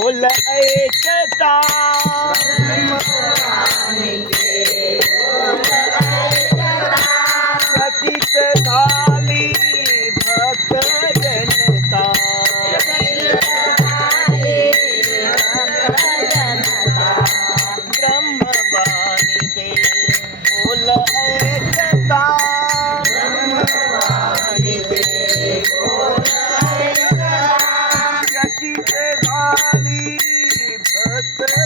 બોલાય જતા. birthday.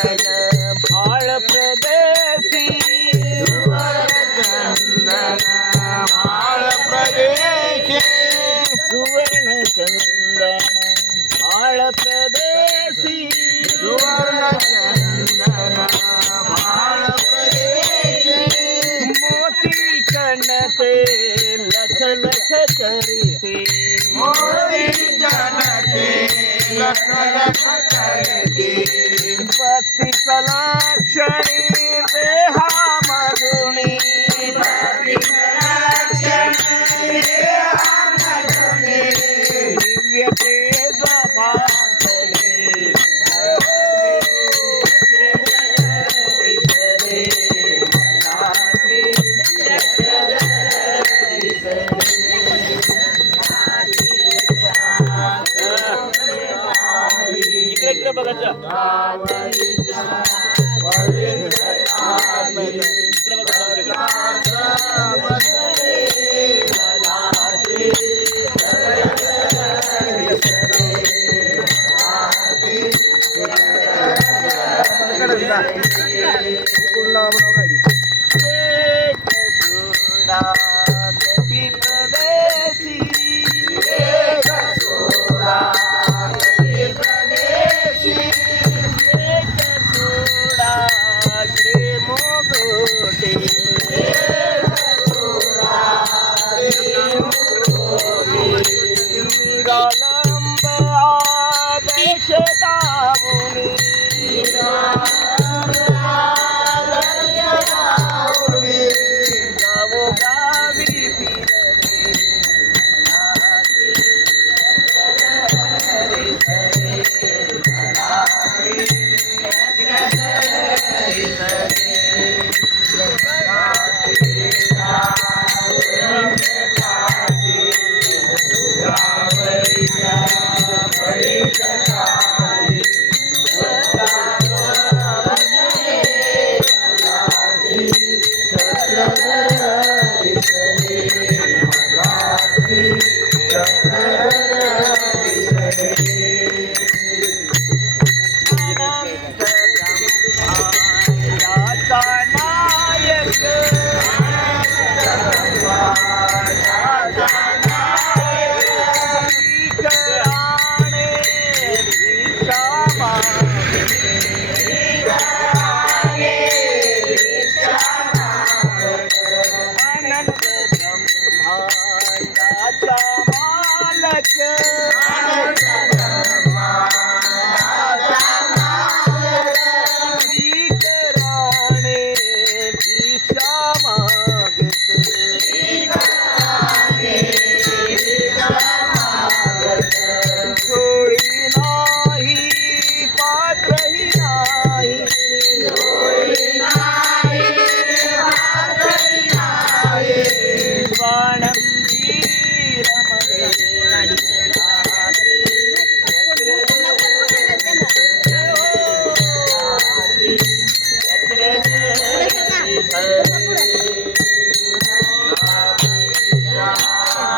पती सलाक्षणी देहा में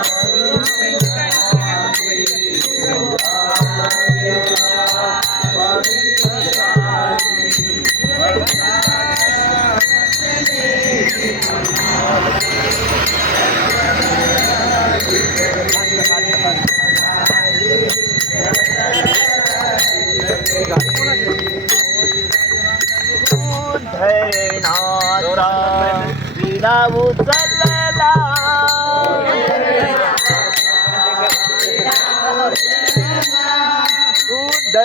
Amém.